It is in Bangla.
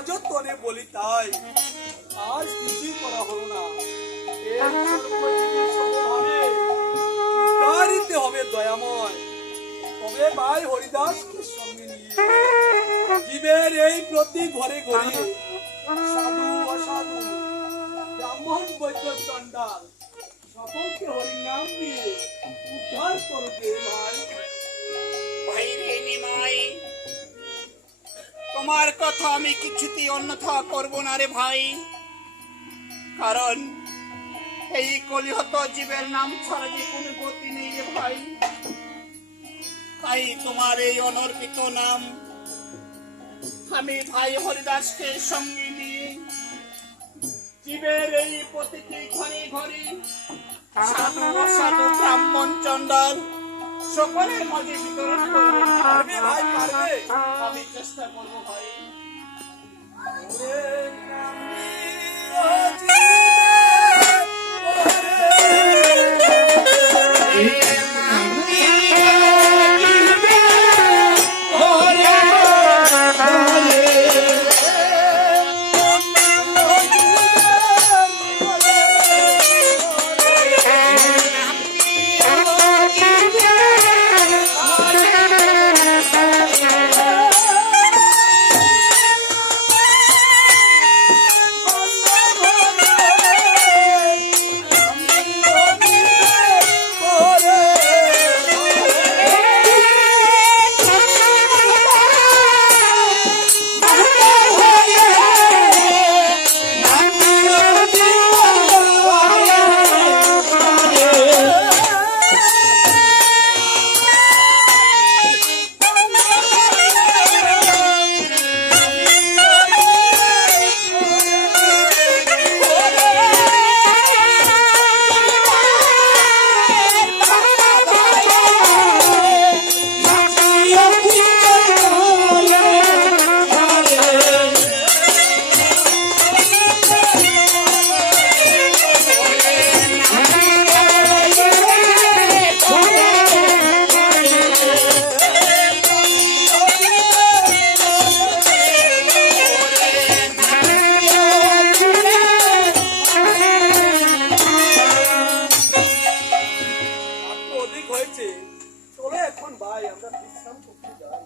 অযত্নে বলি তাই আজ কিছুই করা হলো না। এর সর্বজীবী সমভাবে উদ্ধার দিতে হবে দয়াময়। তবে ভাই হরিদাসকে সঙ্গে নিয়ে জীবের এই প্রতি ঘরে ঘরে সাধু অসাধু ব্রাহ্মণ বৈদ্য চণ্ডাল সকলকে হরিনাম দিয়ে উদ্ধার করবে ভাই। ভাই রে নিমাই, তোমার কথা আমি কিছুতেই অন্যথা করব না রে ভাই। কারণ এই কলিহত জীবের নাম ছাড়া যে কোনো গতি নেই রে ভাই। তাই তোমার এই অনর্পিত নাম আমি ভাই হরিদাসকে সঙ্গে নিয়ে জীবের এই প্রতিটি ঘরে ঘরে সাধু অসাধু ব্রাহ্মণ চণ্ডাল সকলের মাঝে বিতরণ করবে। পারবে ভাই পারবে। আমি চেষ্টা করবো ভাই। হয়েছে, চলো এখন ভাই আমরা বিশ্রাম করতে যাই।